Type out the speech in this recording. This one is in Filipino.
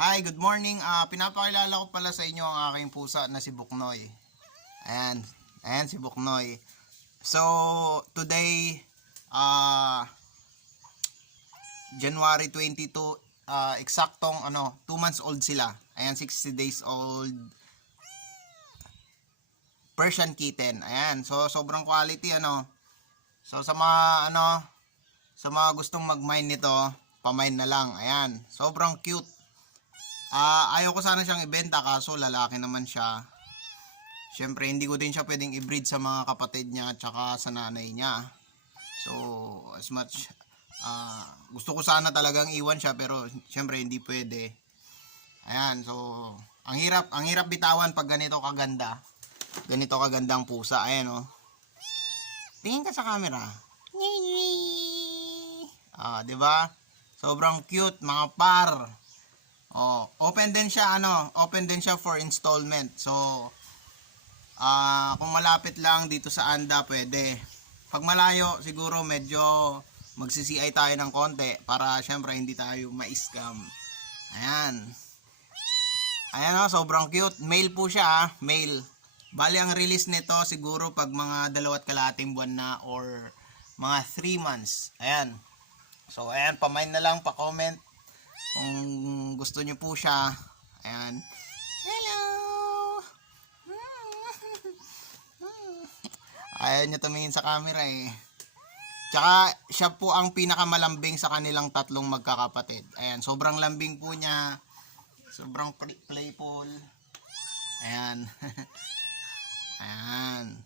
Hi, good morning. Pinapakilala ko pala sa inyo ang aking pusa na si Buknoy. Ayan, ayan si Buknoy. So, today, January 22, eksaktong 2 months old sila. Ayan, 60 days old Persian kitten. Ayan, so sobrang quality So sa mga sa mga gustong mag-mine nito, pa-mine na lang. Ayan, sobrang cute. Ayaw ko sana siyang ibenta kaso lalaki naman siya. Syempre hindi ko din siya pwedeng i-breed sa mga kapatid niya at saka sa nanay niya. So as much gusto ko sana talagang iwan siya pero syempre hindi pwede. Ayan, so ang hirap bitawan pag ganito kaganda. Ganito kagandang pusa. Ayan Tingin ka sa camera. 'Di ba? Sobrang cute mga par. Open din siya open din siya for installment. So kung malapit lang dito sa Anda pwede. Pag malayo siguro medyo magsi-CI tayo ng konti para syempre hindi tayo ma-scam. Ayan. Ayan sobrang cute. Male po siya male. Bali ang release nito siguro pag mga 2.5 buwan na or mga 3 months. Ayan. So ayan, pa-mine na lang, pa-comment kung gusto niyo po siya. Ayan. Hello. Ayaw niya tumingin sa camera eh. Tsaka siya po ang pinakamalambing sa kanilang tatlong magkakapatid. Ayan, sobrang lambing po niya. Sobrang playful. Ayan. Ayan.